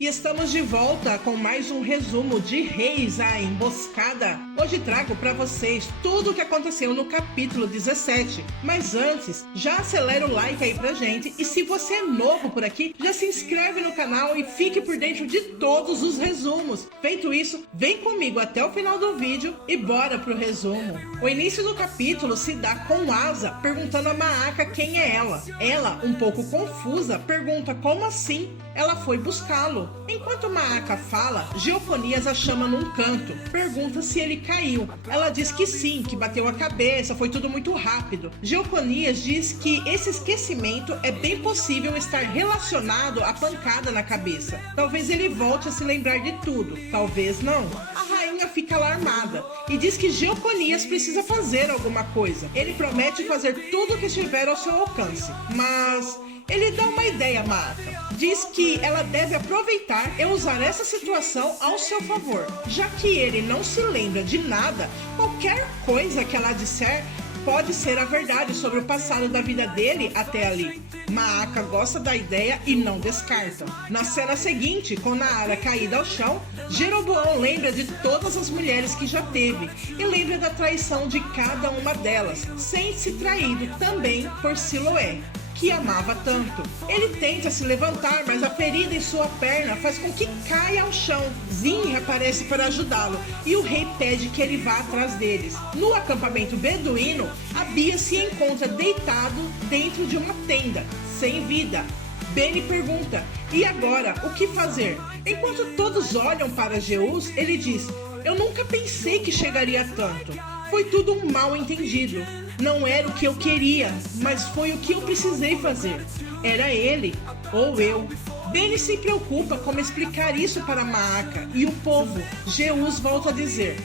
E estamos de volta com mais um resumo de Reis, a Emboscada. Hoje trago para vocês tudo o que aconteceu no capítulo 17. Mas antes, já acelera o like aí pra gente. E se você é novo por aqui, já se inscreve no canal e fique por dentro de todos os resumos. Feito isso, vem comigo até o final do vídeo e bora pro resumo. O início do capítulo se dá com Asa perguntando a Maaka quem é ela. Ela, um pouco confusa, pergunta como assim ela foi buscá-lo. Enquanto Maaka fala, Geofonias a chama num canto. Pergunta se ele caiu. Ela diz que sim, que bateu a cabeça, foi tudo muito rápido. Geofonias diz que esse esquecimento é bem possível estar relacionado à pancada na cabeça. Talvez ele volte a se lembrar de tudo, talvez não. A rainha fica alarmada e diz que Geofonias precisa fazer alguma coisa. Ele promete fazer tudo o que estiver ao seu alcance, mas ele dá uma ideia a Maaka. Diz que ela deve aproveitar e usar essa situação ao seu favor. Já que ele não se lembra de nada, qualquer coisa que ela disser pode ser a verdade sobre o passado da vida dele até ali. Maaka gosta da ideia e não descarta. Na cena seguinte, com Naara caída ao chão, Jeroboão lembra de todas as mulheres que já teve e lembra da traição de cada uma delas. Sente-se traído também por Siloé, que amava tanto. Ele tenta se levantar, mas a ferida em sua perna faz com que caia ao chão. Zin aparece para ajudá-lo e o rei pede que ele vá atrás deles. No acampamento beduíno, Abia se encontra deitado dentro de uma tenda, sem vida. Beni pergunta, e agora, o que fazer? Enquanto todos olham para Jeús, ele diz, eu nunca pensei que chegaria a tanto. Foi tudo um mal entendido. Não era o que eu queria, mas foi o que eu precisei fazer. Era ele ou eu. Beni se preocupa como explicar isso para Maaka e o povo. Jeús volta a dizer,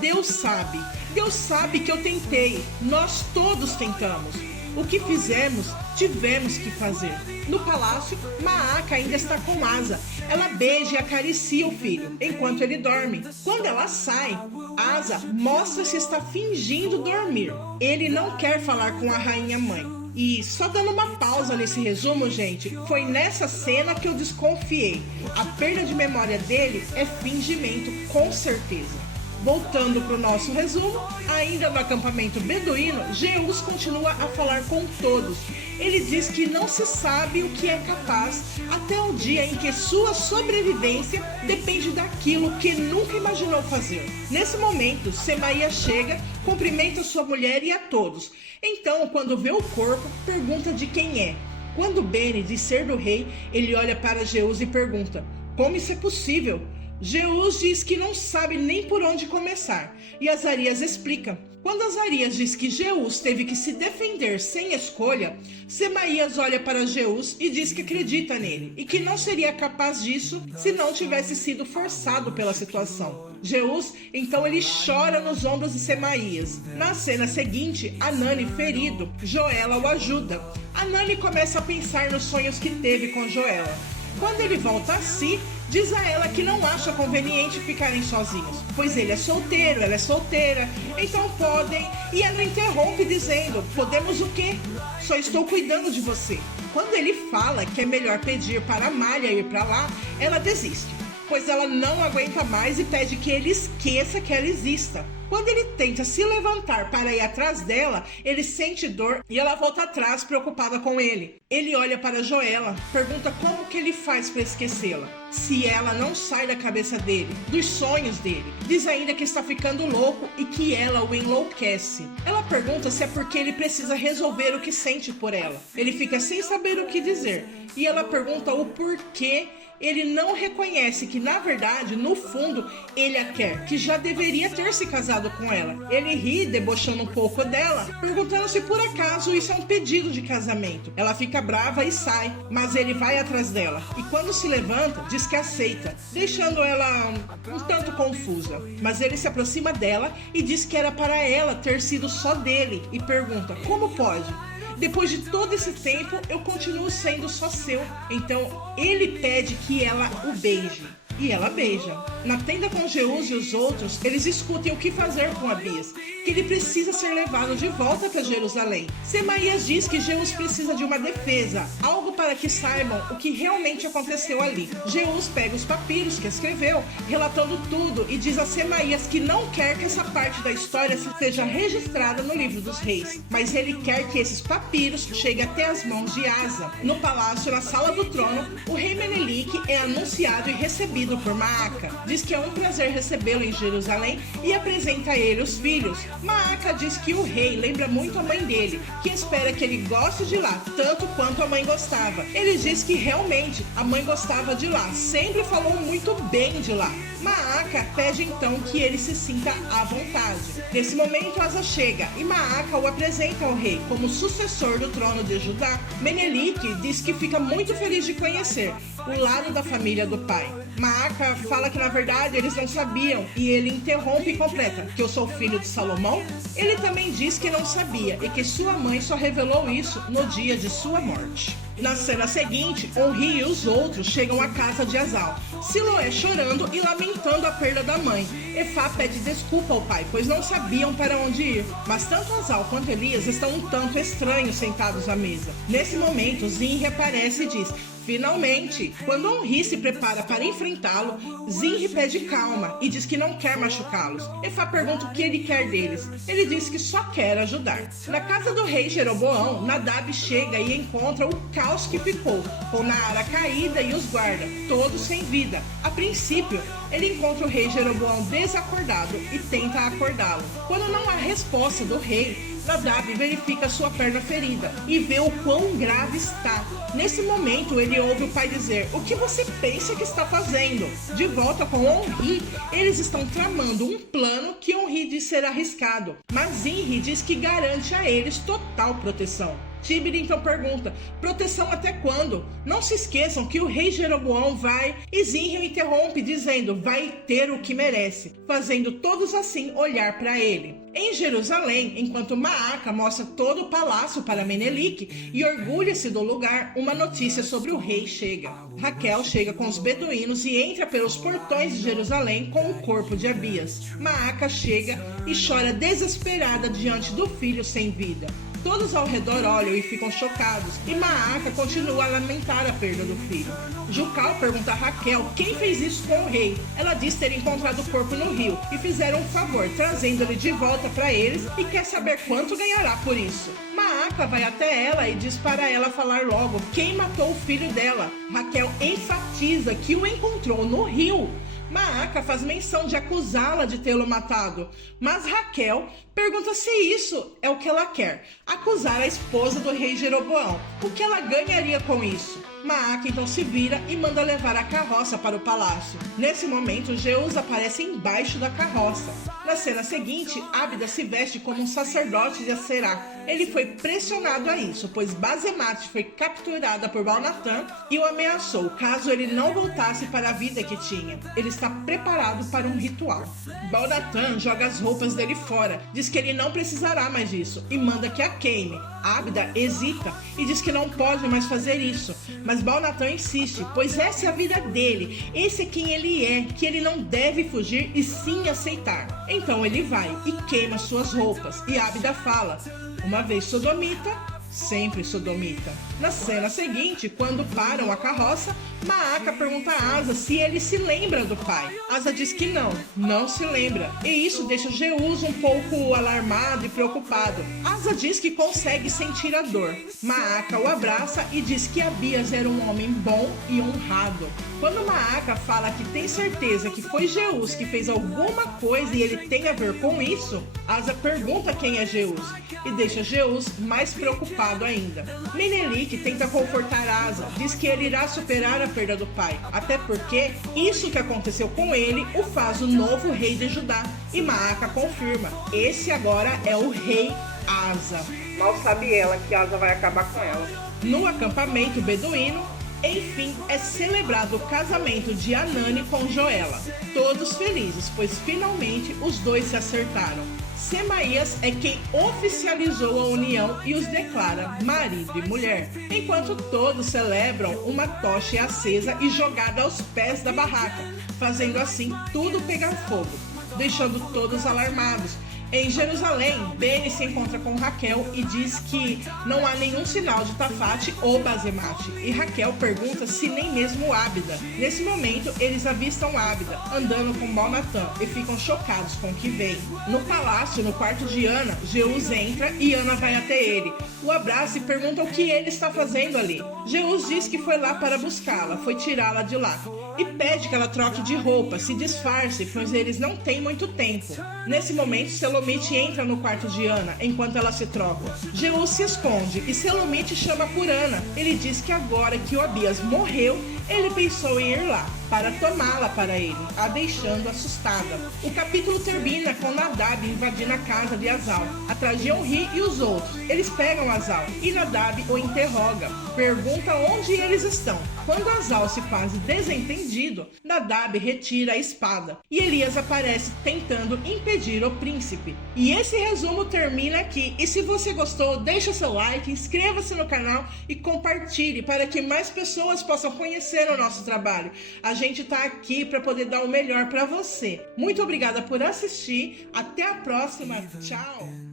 Deus sabe que eu tentei, nós todos tentamos. O que fizemos, tivemos que fazer. No palácio, Maaka ainda está com Asa. Ela beija e acaricia o filho, enquanto ele dorme. Quando ela sai, Asa mostra se está fingindo dormir. Ele não quer falar com a rainha mãe. E só dando uma pausa nesse resumo, gente, foi nessa cena que eu desconfiei. A perda de memória dele é fingimento, com certeza. Voltando para o nosso resumo, ainda no acampamento beduíno, Jeús continua a falar com todos. Ele diz que não se sabe o que é capaz até o dia em que sua sobrevivência depende daquilo que nunca imaginou fazer. Nesse momento, Semaia chega, cumprimenta sua mulher e a todos. Então, quando vê o corpo, pergunta de quem é. Quando Beni diz ser do rei, ele olha para Jeús e pergunta, como isso é possível? Jeús diz que não sabe nem por onde começar, e Azarias explica. Quando Azarias diz que Jeús teve que se defender sem escolha, Semaías olha para Jeús e diz que acredita nele, e que não seria capaz disso se não tivesse sido forçado pela situação. Jeús, então ele chora nos ombros de Semaías. Na cena seguinte, Anani ferido, Joela o ajuda. Anani começa a pensar nos sonhos que teve com Joela. Quando ele volta a si, diz a ela que não acha conveniente ficarem sozinhos, pois ele é solteiro, ela é solteira, então podem, e ela interrompe dizendo, podemos o quê? Só estou cuidando de você. Quando ele fala que é melhor pedir para Malha ir para lá, ela desiste, pois ela não aguenta mais e pede que ele esqueça que ela exista. Quando ele tenta se levantar para ir atrás dela, ele sente dor e ela volta atrás preocupada com ele. Ele olha para Joela, pergunta como que ele faz para esquecê-la, se ela não sai da cabeça dele, dos sonhos dele. Diz ainda que está ficando louco e que ela o enlouquece. Ela pergunta se é porque ele precisa resolver o que sente por ela. Ele fica sem saber o que dizer e ela pergunta o porquê. Ele não reconhece que, na verdade, no fundo, ele a quer, que já deveria ter se casado com ela. Ele ri, debochando um pouco dela, perguntando se por acaso isso é um pedido de casamento. Ela fica brava e sai, mas ele vai atrás dela. E quando se levanta, diz que aceita, deixando ela um tanto confusa. Mas ele se aproxima dela e diz que era para ela ter sido só dele, e pergunta, como pode? Depois de todo esse tempo, eu continuo sendo só seu. Então, ele pede que ela o beije. e ela beija. Na tenda com Jeús e os outros, eles discutem o que fazer com Abias, que ele precisa ser levado de volta para Jerusalém. Semaías diz que Jeús precisa de uma defesa, algo para que saibam o que realmente aconteceu ali. Jeús pega os papiros que escreveu, relatando tudo, e diz a Semaías que não quer que essa parte da história seja registrada no livro dos reis, mas ele quer que esses papiros cheguem até as mãos de Asa. No palácio, na sala do trono, o rei Menelik é anunciado e recebido por Maaca. Diz que é um prazer recebê-lo em Jerusalém e apresenta a ele os filhos. Maaca diz que o rei lembra muito a mãe dele, que espera que ele goste de lá, tanto quanto a mãe gostava. Ele diz que realmente a mãe gostava de lá, sempre falou muito bem de lá. Maaca pede então que ele se sinta à vontade. Nesse momento, Asa chega e Maaca o apresenta ao rei como sucessor do trono de Judá. Menelik diz que fica muito feliz de conhecer o lado da família do pai. Maaca fala que na verdade eles não sabiam e ele interrompe e completa que eu sou filho de Salomão. Ele também diz que não sabia e que sua mãe só revelou isso no dia de sua morte. Na cena seguinte, Onri e os outros chegam à casa de Azal, Siloé chorando e lamentando a perda da mãe. Efá pede desculpa ao pai, pois não sabiam para onde ir. Mas tanto Azal quanto Elias estão um tanto estranhos sentados à mesa. Nesse momento, Zinri aparece e diz: finalmente! Quando Onri se prepara para enfrentá-lo, Zinri pede calma e diz que não quer machucá-los. Efá pergunta o que ele quer deles. Ele diz que só quer ajudar. Na casa do rei Jeroboão, Nadab chega e encontra o caos que ficou, com Naara caída e os guardas, todos sem vida. A princípio, ele encontra o rei Jeroboão desacordado e tenta acordá-lo. Quando não há resposta do rei, Nadab verifica sua perna ferida e vê o quão grave está. Nesse momento, ele ouve o pai dizer: o que você pensa que está fazendo? De volta com Onri, eles estão tramando um plano que Onri diz ser arriscado, mas Zinri diz que garante a eles total proteção. Tibri então pergunta: proteção até quando? Não se esqueçam que o rei Jeroboão vai... E Zinri o interrompe dizendo: vai ter o que merece, fazendo todos assim olhar para ele. Em Jerusalém, enquanto Maaca mostra todo o palácio para Menelik e orgulha-se do lugar, uma notícia sobre o rei chega. Raquel chega com os beduínos e entra pelos portões de Jerusalém com o corpo de Abias. Maaca chega e chora desesperada diante do filho sem vida. Todos ao redor olham e ficam chocados, e Maaca continua a lamentar a perda do filho. Jucal pergunta a Raquel quem fez isso com o rei. Ela diz ter encontrado o corpo no rio e fizeram um favor, trazendo-ele de volta para eles, e quer saber quanto ganhará por isso. Maaca vai até ela e diz para ela falar logo quem matou o filho dela. Raquel enfatiza que o encontrou no rio. Maaca faz menção de acusá-la de tê-lo matado, mas Raquel pergunta se isso é o que ela quer, acusar a esposa do rei Jeroboão. O que ela ganharia com isso? Maaca então se vira e manda levar a carroça para o palácio. Nesse momento, Jeús aparece embaixo da carroça. Na cena seguinte, Ábida se veste como um sacerdote de Aserá. Ele foi pressionado a isso, pois Basemate foi capturada por Baal-Natã e o ameaçou caso ele não voltasse para a vida que tinha. Ele está preparado para um ritual. Baal-Natã joga as roupas dele fora, diz que ele não precisará mais disso e manda que a queime. Ábida hesita e diz que não pode mais fazer isso, mas Baal-Natã insiste, pois essa é a vida dele, esse é quem ele é, que ele não deve fugir e sim aceitar. Então ele vai e queima suas roupas, e Ábida fala: uma vez sodomita, sempre sodomita. Na cena seguinte, quando param a carroça, Maaca pergunta a Asa se ele se lembra do pai. Asa diz que não se lembra, e isso deixa Jeús um pouco alarmado e preocupado. Asa diz que consegue sentir a dor. Maaca o abraça e diz que Abias era um homem bom e honrado. Quando Maaca fala que tem certeza que foi Jeús que fez alguma coisa e ele tem a ver com isso, Asa pergunta quem é Jeús e deixa Jeús mais preocupado ainda. Menelik tenta confortar Asa, diz que ele irá superar a perda do pai, até porque isso que aconteceu com ele o faz o novo rei de Judá. E Maaca confirma: esse agora é o rei Asa. Mal sabe ela que Asa vai acabar com ela. No acampamento beduíno, Enfim, é celebrado o casamento de Anani com Joela. Todos felizes, pois finalmente os dois se acertaram. Semaías é quem oficializou a união e os declara marido e mulher, enquanto todos celebram, uma tocha é acesa e jogada aos pés da barraca, fazendo assim tudo pegar fogo, deixando todos alarmados. Em Jerusalém, Beni se encontra com Raquel e diz que não há nenhum sinal de Tafate ou Bazemate. E Raquel pergunta se nem mesmo Ábida. Nesse momento, eles avistam Ábida andando com Baal-Natã e ficam chocados com o que vem. No palácio, no quarto de Ana, Jeús entra e Ana vai até ele. O abraça e pergunta o que ele está fazendo ali. Jeús diz que foi lá para buscá-la, foi tirá-la de lá. E pede que ela troque de roupa, se disfarce, pois eles não têm muito tempo. Nesse momento, Selomite entra no quarto de Ana, enquanto ela se troca. Jeús se esconde e Selomite chama por Ana. Ele diz que agora que Obias morreu, ele pensou em ir lá, para tomá-la para ele, a deixando assustada. O capítulo termina com Nadab invadindo a casa de Azal, atrás de Onri e os outros. Eles pegam Azal e Nadab o interroga, pergunta onde eles estão. Quando Azal se faz desentendido, Nadab retira a espada e Elias aparece tentando impedir o príncipe. E esse resumo termina aqui. E se você gostou, deixa seu like, inscreva-se no canal e compartilhe para que mais pessoas possam conhecer o nosso trabalho. A gente está aqui para poder dar o melhor para você. Muito obrigada por assistir. Até a próxima. Tchau.